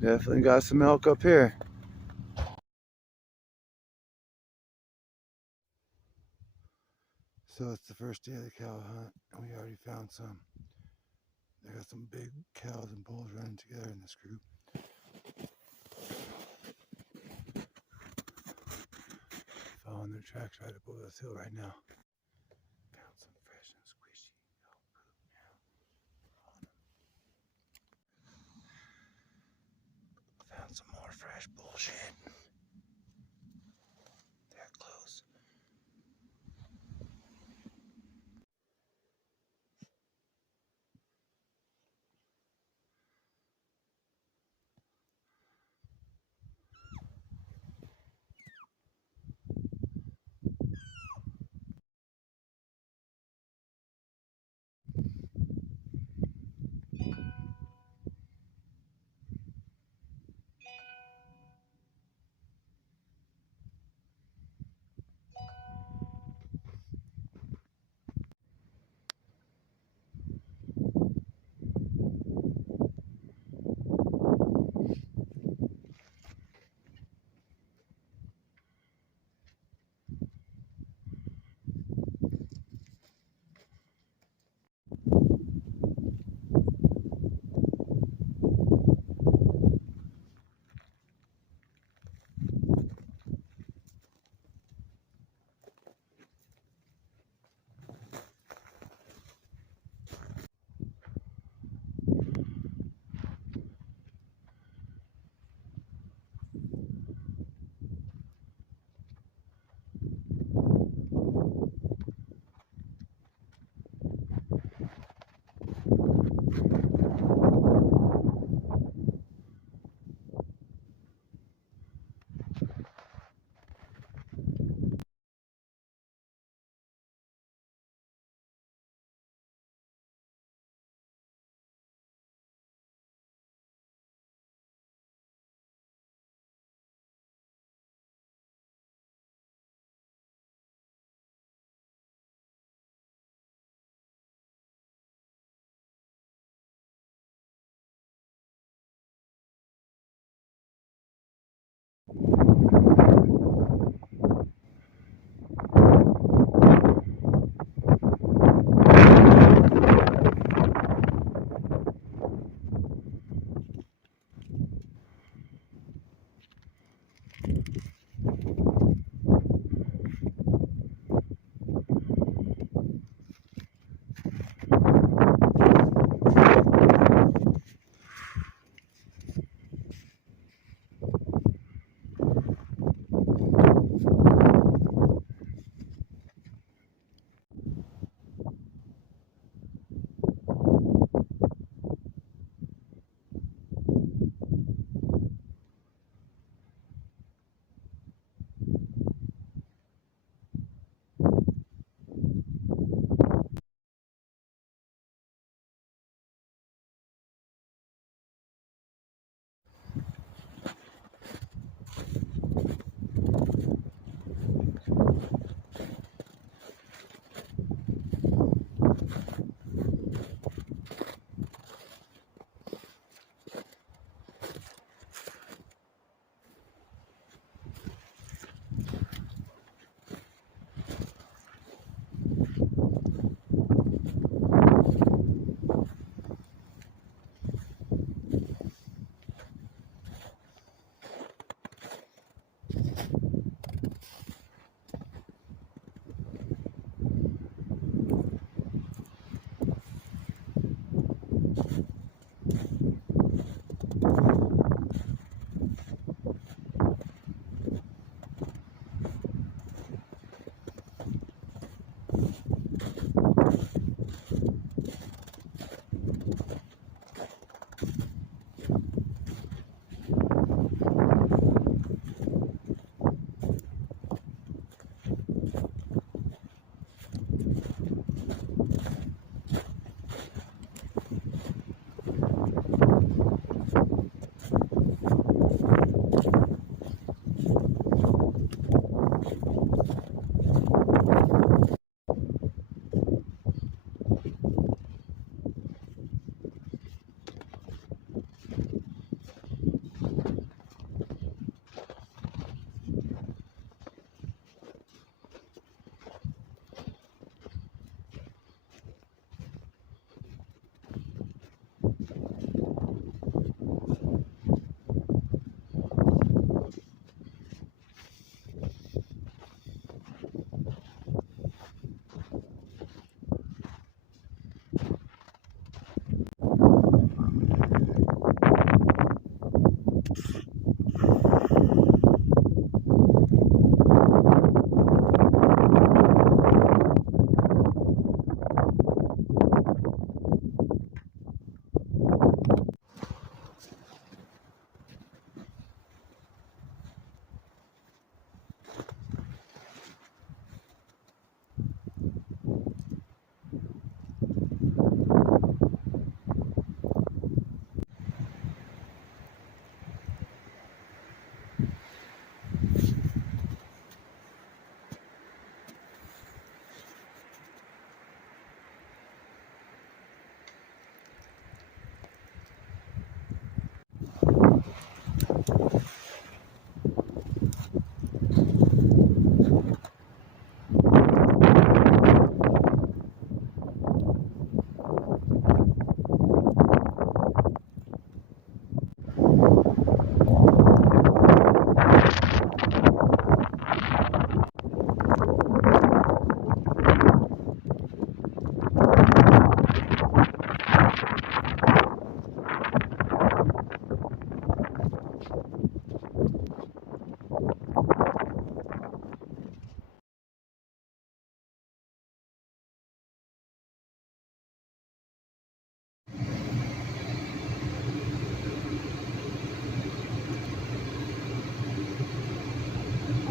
Definitely got some elk up here. So it's the first day of the cow hunt, and we already found some. They got some big cows and bulls running together in this group. Following their tracks right up over this hill right now. Found some fresh and squishy elk poop now. Found some more fresh bullshit. They're close.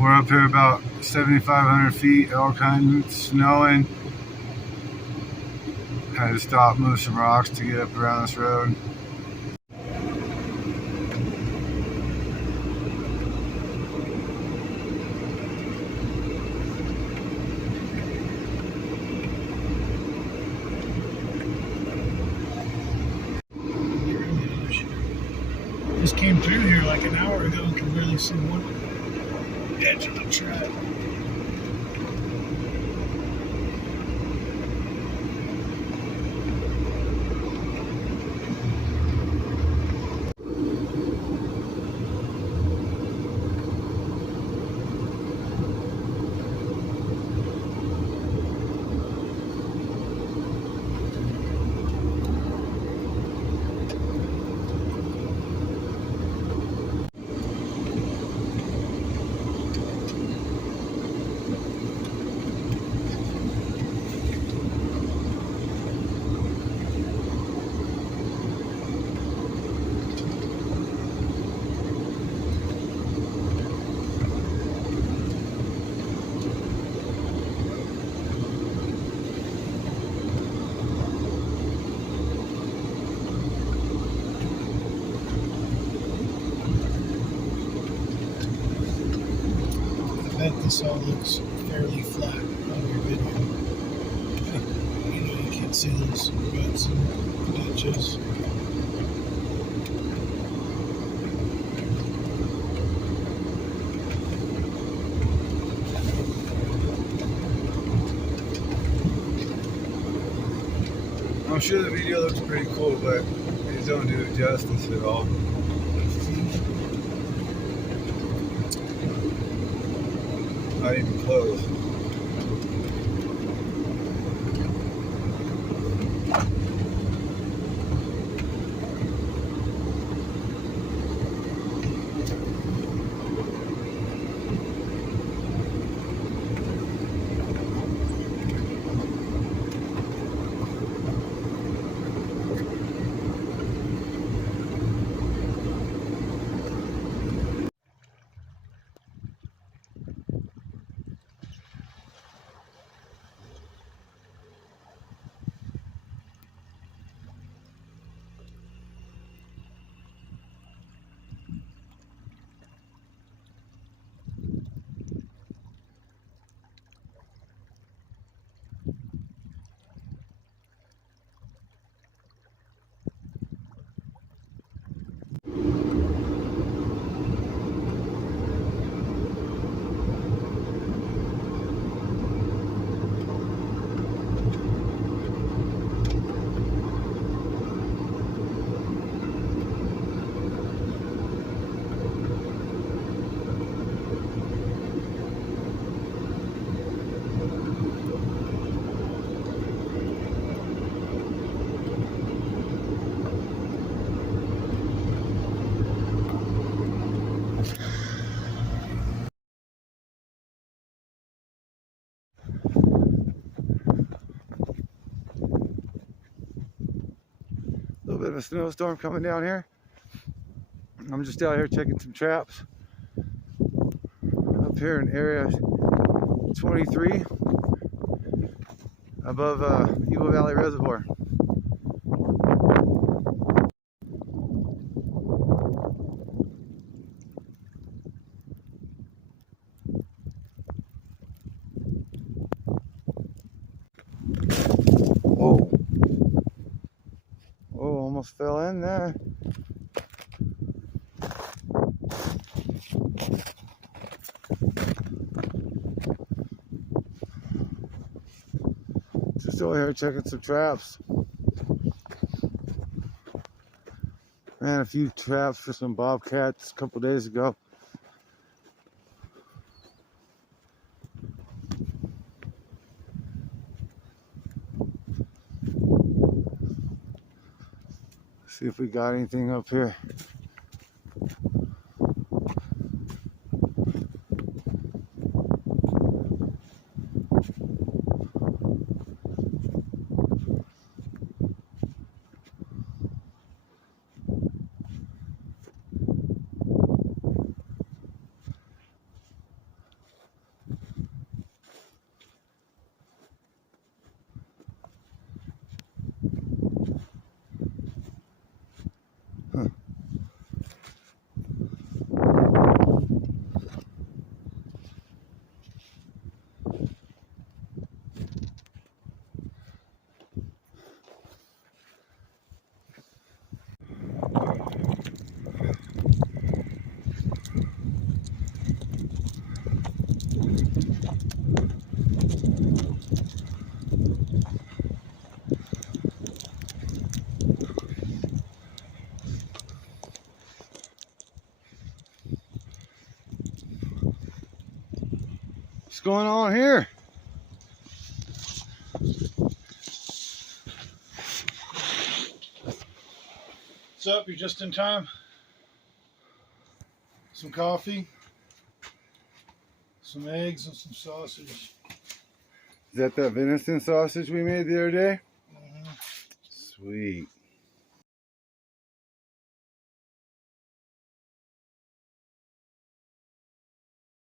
We're up here about 7,500 feet, all kinds snowing. Had to stop, move some rocks to get up around this road. Just came through here like an hour ago and could barely see one edge of the track. I bet this all looks fairly flat on your video. You know, you can't see those ruts and patches. I'm sure the video looks pretty cool, but these don't do it justice at all. Not even close. A little bit of a snowstorm coming down here. I'm just out here checking some traps up here in area 23 above Eagle Valley Reservoir. Whoa. Oh, almost fell in there. Just over here checking some traps. Ran a few traps for some bobcats a couple days ago. See if we got anything up here. What's going on here? What's up? You're just in time. Some coffee, some eggs, and some sausage. Is that venison sausage we made the other day? Mm-hmm. Sweet.